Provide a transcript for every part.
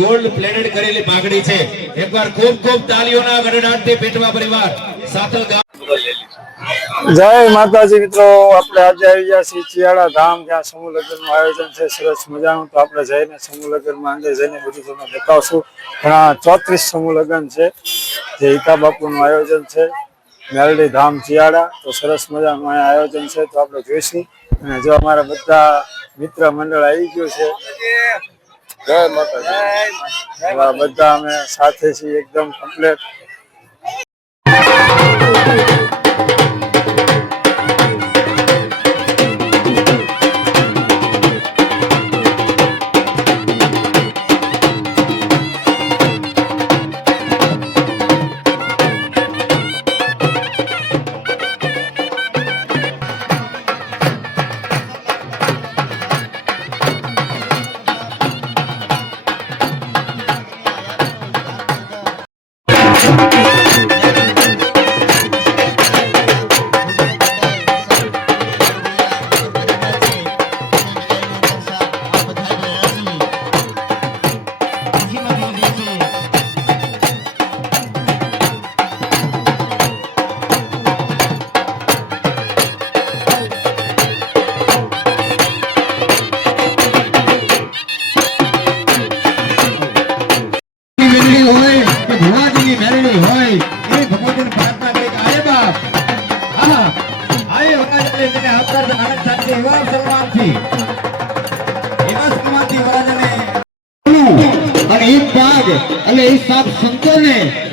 Gold plated કરેલી પાઘડી છે। એકવાર ખૂબ ખૂબ તાળીઓના ગડગડાટથી પેટવા પરિવાર સાથલ ગામ। જય માતાજી મિત્રો, આપણે આજે આવી ગયા છીએ ચિયાડા ધામ, જ્યાં સમૂહ લગ્નનું આયોજન છે સરસ મજાનું। તો આપણે જઈને સમૂહ લગ્નમાં અંદર જઈને બધું તમને બતાવશું। ઘણા 34 સમૂહ લગ્ન છે, જે ઈકા બાપુનું આયોજન છે મેલડી ધામ ચિયાડા। તો સરસ મજાનું અહીંયા આયોજન છે, તો આપણે જોઈશું। અને જો અમારા બધા મિત્ર મંડળ આવી ગયું છે। જય માતાજી। બધા અમે સાથે છીએ એકદમ કમ્પ્લીટ।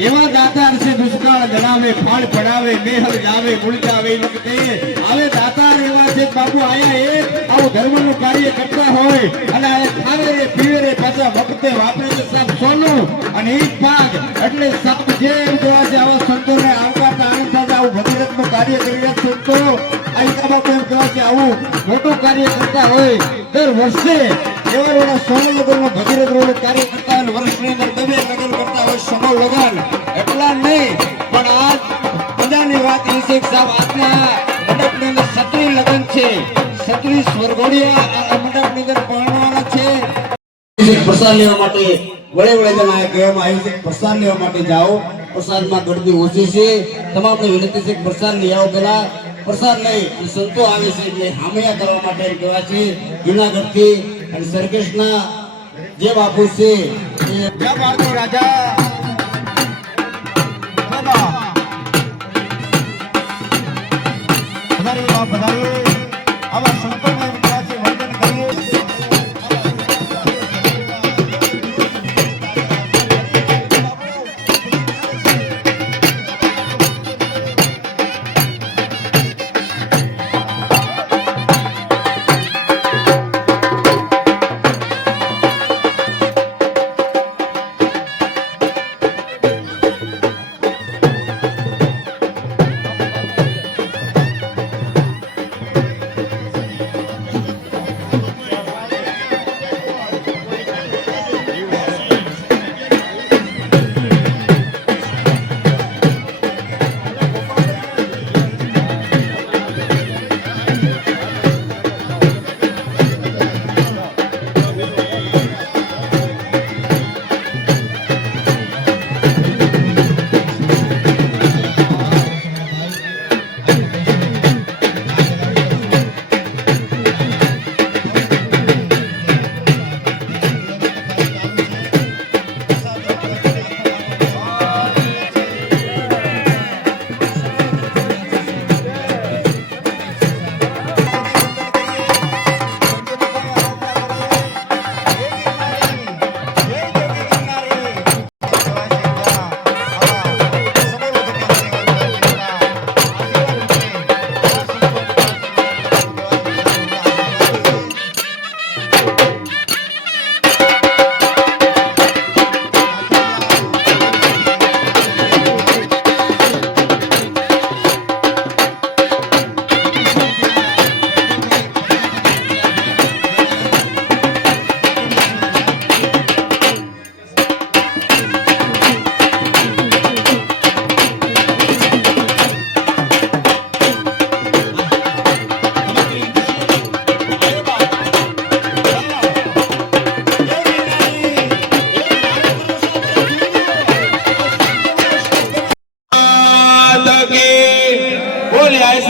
એવા દાતાર છે દુષ્કાળ જણાવે ફાળ પડાવે મેહલ જાવે મુલજાવે વખતે આવે દાતાર એવા છે બાપુ આયા એક આવું ધર્મનું કાર્ય કરતા હોય અને આ ખાવે રે પીવે રે પાછા વખતે વાપરે છે સાબ સોનું અને એક ભાગ એટલે સબ જે જોવા છે આવા સંતોને આવકારતા આનંદ થાય આવું ભગીરથનું કાર્ય કરી રહ્યા સંતો આઈકા બાપુ એમ કહેવાય છે આવું મોટું કાર્ય કરતા હોય દર વર્ષે એવા સોનું લગ્નનો ભગીરથ રોડ કાર્ય કરતા હોય વર્ષની અંદર તમે લગ્ન કરતા હોય સમૂહ લગ્ન એટલા નહીં પણ આજ મજાની વાત એ છે કે સાહેબ આજના મંડપની અંદર 37 લગ્ન છે 37 સ્વર્ગોડિયા મંડપની અંદર પરણવાના છે। પ્રસાદ લેવા માટે વડે જણા કહેવામાં આવ્યું છે પ્રસાદ લેવા માટે જાઓ। પ્રસાદમાં ગળદી ઓછી છે, તમામને વિનંતી છે કે પ્રસાદ લઈ આવો। પેલા પ્રસાદ લઈ સંતો આવે છે એટલે હામયા કરવા માટે કહેવાય છે જુનાગઢથી અને સરકેશના જે બાપુ છે એ રાજા આવા સંતોને વર્ણન કરીએ।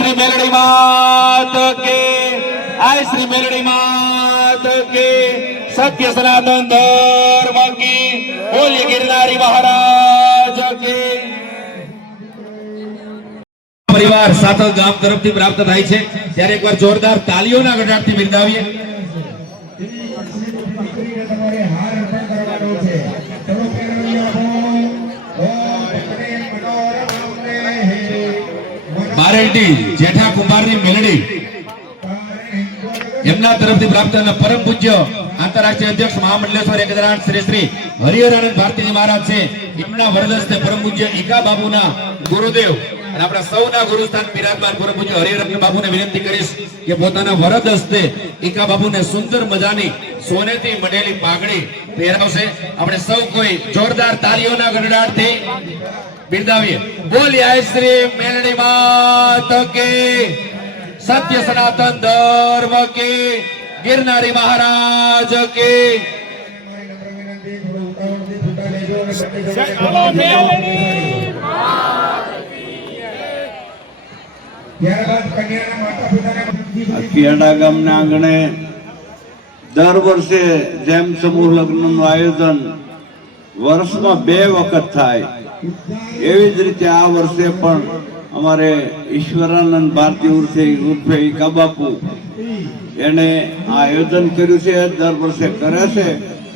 શ્રી મેલડી માત કી, આય શ્રી મેલડી માત કી, સત્ય સનાતન ધર્મ કી, બોલીએ ગિરનારી મહારાજ કી. પરિવાર સાથલ ગામ તરફથી પ્રાપ્ત થાય છે ત્યારે એકવાર જોરદાર તાલીઓના ગડગડાટથી બિરદાવીએ. તમારે હાર અર્પણ કરવાનો છે. ચલો બારેટી જેઠા કુંભારની મેલડી એમના તરફથી પ્રાપ્ત પરમ પૂજ્ય આંતરરાષ્ટ્રીય અધ્યક્ષ મહામંડલેશ્વર એકદરાણ શ્રી શ્રી હરિહરાનંદ ભારતીજી મહારાજ છે. એમના વરદસ્તે પરમ પૂજ્ય ઈકા બાબુના ગુરુદેવ અને આપણા સૌના ગુરુસ્થાન બિરાજમાન પરમ પૂજ્ય હરિહરન બાબુને વિનંતી કરીશ કે પોતાના વરદ હસ્તે ઈકા બાબુને સુંદર મજાની સોનેથી મઢેલી પાઘડી પહેરાવશે. આપણે સૌ કોઈ જોરદાર તાલીઓના ગડગડાટથી બિરદાવીએ. બોલીએ આય શ્રી મેલડી માત કી, સત્ય સનાતન ધર્મ કી, ગિરનારી મહારાજ કી. ખેડા ગામના આંગણે દર વર્ષે જેમ સમૂહ લગ્નનું આયોજન વર્ષમાં 2 વખત થાય એવી જ રીતે આ વર્ષે પણ અમારે ઈશ્વરાનંદ ભારતી ઉર્ફે ઈકા બાપુ એને આ આયોજન કર્યું છે. દર વર્ષે કરે છે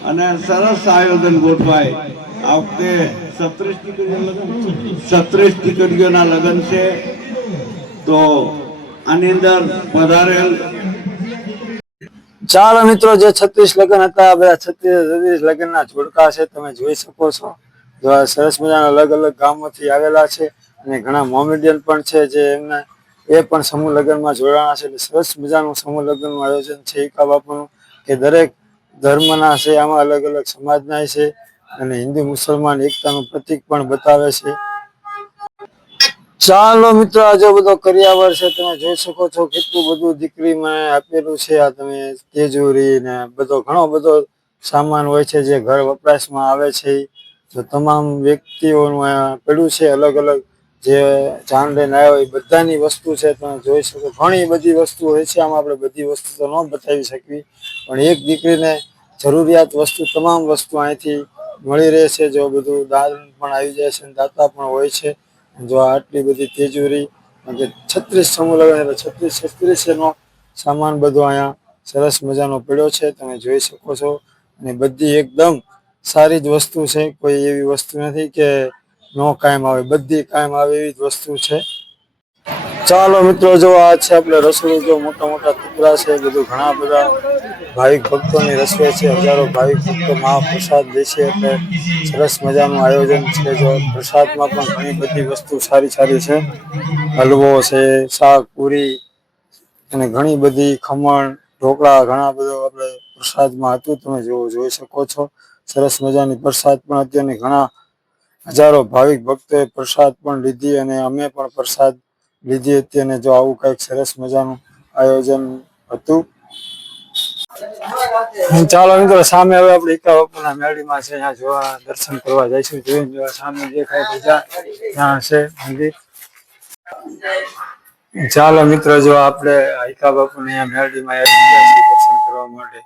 અને સરસ આયોજન ગોઠવાય. આ વખતે 36 દીકરીઓના લગ્ન છે. તો આની અંદર પધારેલ ચાલો મિત્રો, જે 36 લગ્ન હતા બધા 36 લગ્નના જોડકા છે, તમે જોઈ શકો છો. જો આ સરસ મજાના અલગ અલગ ગામોથી આવેલા છે અને ઘણા મોમેડિયન પણ છે જે એમને એ પણ સમૂહ લગ્નમાં જોડાણા છે. એટલે સરસ મજાનું સમૂહ લગ્નનું આયોજન છે ઈકા બાપુનું, કે દરેક ધર્મના છે, આમાં અલગ અલગ સમાજના છે અને હિન્દુ મુસલમાન એકતાનું પ્રતીક પણ બતાવે છે. ચાલો મિત્રો, આ જો બધો કરિયાવર છે તમે જોઈ શકો છો, કેટલું બધું દીકરી મને આપેલું છે. આ તમે તેજોરી ને બધો ઘણો બધો સામાન હોય છે જે ઘર વપરાશમાં આવે છે. તો તમામ વ્યક્તિઓનું પડ્યું છે અલગ અલગ, જે જાન લઈને આવ્યા હોય બધાની વસ્તુ છે તમે જોઈ શકો. ઘણી બધી વસ્તુ હોય છે, આમાં આપણે બધી વસ્તુ તો ન બતાવી શકવી, પણ એક દીકરીને જરૂરિયાત વસ્તુ તમામ વસ્તુ અહીંથી મળી રહે છે. જો બધું દાન પણ આવી જાય છે, દાતા પણ હોય છે. જો આટલી બધી તેજોરી 36 સમૂહ લગ્ન એટલે 36 નો સામાન બધો અહીંયા સરસ મજાનો પડ્યો છે, તમે જોઈ શકો છો. અને બધી એકદમ સારી જ વસ્તુ છે, કોઈ એવી વસ્તુ નથી કે નો કાયમ આવે, બધી કાયમ આવે એવી જ વસ્તુ છે. ચાલો મિત્રો, જો આ છે આપણે રસોડું, જો મોટા મોટા ટુકડા છે, બધું ઘણા બધા ભાવિક ભક્તોની રસોઈ છે. હજારો ભાવિક ભક્તો મહાપ્રસાદ લે છે, એટલે સરસ મજાનું આયોજન છે. જો પ્રસાદમાં પણ ઘણી બધી વસ્તુ સારી સારી છે, હલવો છે, શાક, પૂરી અને ઘણી બધી ખમણ, ઢોકળા, ઘણા બધો આપણે પ્રસાદમાં હતું, તમે જોઈ શકો છો. સરસ મજાની પ્રસાદ પણ હતી અને ઘણા હજારો ભાવિક ભક્તોએ પ્રસાદ પણ લીધી અને અમે પણ પ્રસાદ લીધી હતી. અને જો આવું કંઈક સરસ મજાનું આયોજન હતું. ચાલો મિત્રો, સામે હવે આપણે ઈકા બાપુના મેળીમાં છે, ત્યાં જોવા દર્શન કરવા જઈશું. જોઈને સામે દેખાય ધજા, ત્યાં છે મંદિર. ચાલો મિત્રો, જો આપણે ઈકા બાપુને અહીંયા મેળડીમાં આવી ગયા છીએ દર્શન કરવા માટે.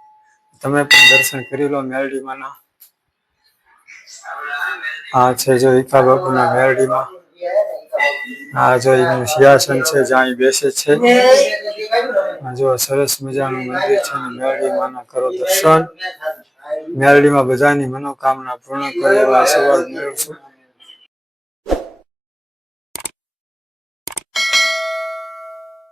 તમે પણ દર્શન કરી લો મેળડીમાંના. આ છે જો ઈકા બાપુના મેળડીમાં. આ જો એનું સિંહાસન છે જ્યાં બેસે છે. જો સરસ મજાનું મંદિર છે ને મેળડીમાંના કરો દર્શન. મેળડીમાં બધાની મનોકામના પૂર્ણ કરે એવા આશીર્વાદ મેળવશું.